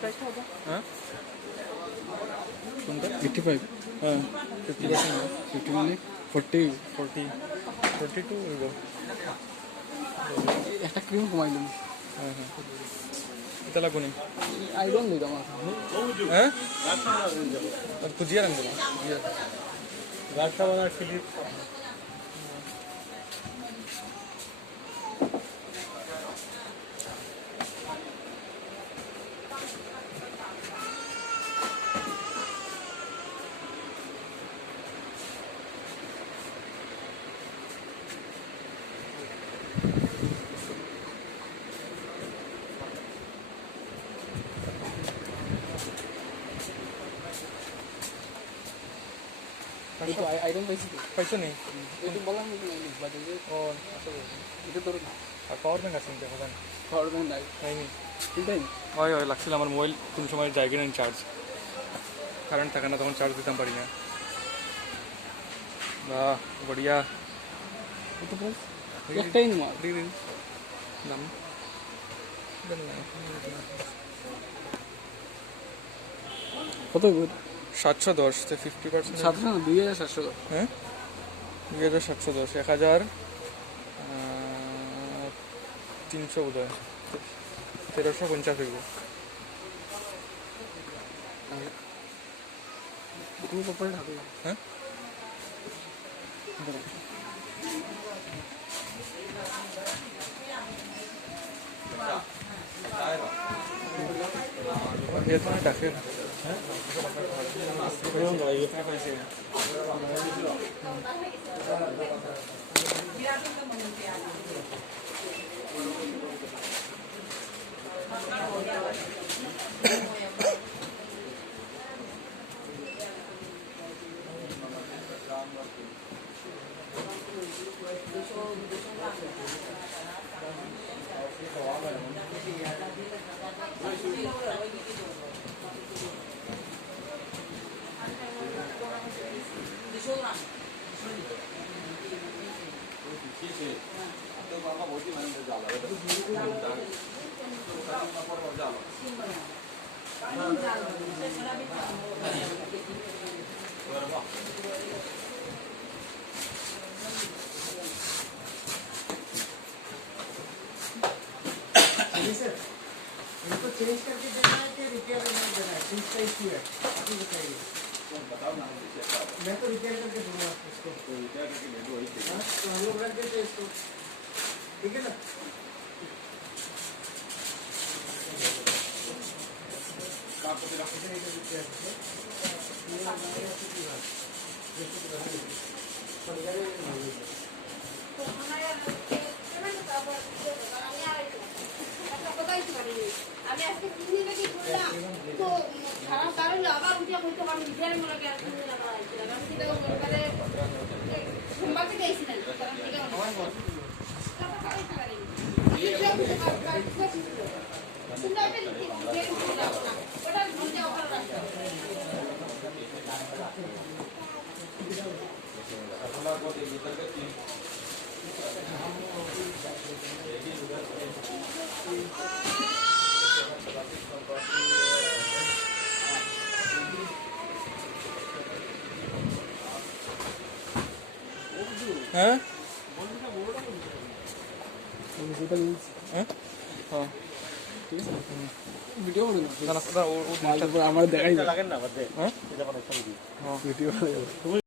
হ্যাঁ কোনটা 85 হ্যাঁ 50% 50 মানে 40 42 হইব একটা ক্রিম কমাই দিন হ্যাঁ হ্যাঁ এটা লাগবো নি আইরন দিই আমার হ্যাঁ আর কুজিয়া রাখবো না গাছটা বানার ক্লিপ একটু আইরন পাইছি তো পাইছো নি একটু বললাম বাজে ও আসলে এটা তোর আর পাওয়ার ব্যাংক আছে দেখো জান পাওয়ার ব্যাংক নাই নাইনি এটাই হয় হয় লাগছিল আমার মোবাইল কোন সময় জায়গা নেই চার্জ কারেন্ট থাকে না তখন চার্জ দিতাম পারি না বাহ বড়িয়া কত প্রাইস একটাই মাল দিদি দাম কত 710 তো 50% 700 না 2700 হ্যাঁ 2710 1000 300 বোধ হয় 1350 হইব তুমি কপড়ে ঢাকো হ্যাঁ এখানে ডাকে इनको चेंज करके देना है कि रिपेयर करके देना है सिंस का इशू है आप ही बताइए मैं तो रिपेयर करके दूंगा इसको तो रिपेयर करके ले दो वही हाँ तो हम लोग रख देते इसको ठीक है ना আমি আজকে কিনে নাকি করলাম তো খারাপ কারণে আবার উঠে বলতে পারি বিধান মনে করে কিনে না আইছিল আমি কি দাও মানে সোমবার থেকে আইছিলাম কারণ থেকে আমার বল হ্যাঁ হ্যাঁ হ্যাঁ ভিডিও করে না না আমার দেখাই লাগেন না বাদে হ্যাঁ এটা কোনো ভিডিও